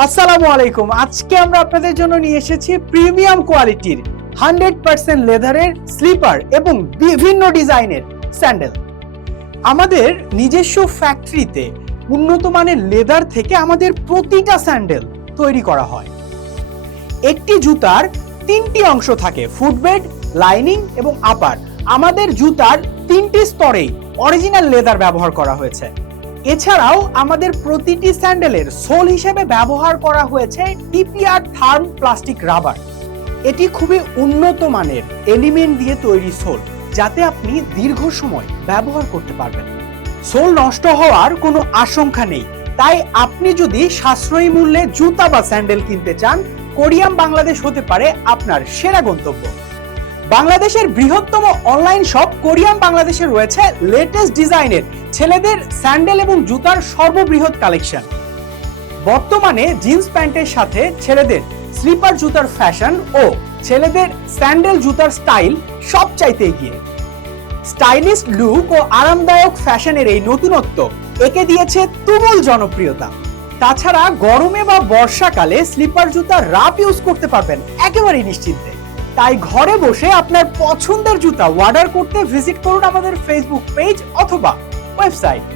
আসসালামু আলাইকুম। আজকে আমরা আপনাদের জন্য নিয়ে এসেছি প্রিমিয়াম কোয়ালিটির হান্ড্রেড পার্সেন্ট লেদারের স্লিপার এবং বিভিন্ন ডিজাইনের স্যান্ডেল। আমাদের নিজস্ব ফ্যাক্টরিতে উন্নত মানের লেদার থেকে আমাদের প্রতিটা স্যান্ডেল তৈরি করা হয়। একটি জুতার তিনটি অংশ থাকে, ফুটবেড, লাইনিং এবং আপার। আমাদের জুতার তিনটি স্তরেই অরিজিনাল লেদার ব্যবহার করা হয়েছে। এছাড়াও আমাদের প্রতিটি স্যান্ডেলের সোল হিসেবে ব্যবহার করা হয়েছে টিপিআর থার্ম প্লাস্টিক রাবার। এটি খুবই উন্নত মানের এলিমেন্ট দিয়ে তৈরি সোল, যাতে আপনি দীর্ঘ সময় ব্যবহার করতে পারবেন। সোল নষ্ট হওয়ার কোনো আশঙ্কা নেই। তাই আপনি যদি সাশ্রয়ী মূল্যে জুতা বা স্যান্ডেল কিনতে চান, কোরিয়াম বাংলাদেশ হতে পারে আপনার সেরা গন্তব্য। বাংলাদেশের বৃহত্তম অনলাইন শপ কোরিয়াম বাংলাদেশে রয়েছে লেটেস্ট ডিজাইনের ছেলেদের স্যান্ডেল এবং জুতার সর্ববৃহৎ কালেকশন বর্তমানে জিন্স প্যান্টের সাথে ছেলেদের স্লিপার জুতার ফ্যাশন ও ছেলেদের স্যান্ডেল জুতার স্টাইল সব চাইতে এগিয়ে। স্টাইলিশ লুক ও আরামদায়ক ফ্যাশনের এই নতুনত্ব একে দিয়েছে তুমুল জনপ্রিয়তা। তাছাড়া গরমে বা বর্ষাকালে স্লিপার জুতা রাপ ইউজ করতে পারবেন, একেবারেই নিশ্চিন্তে। তাই ঘরে বসে আপনার পছন্দের জুতা অর্ডার করতে ভিজিট করুন আমাদের ফেসবুক পেজ অথবা ওয়েবসাইট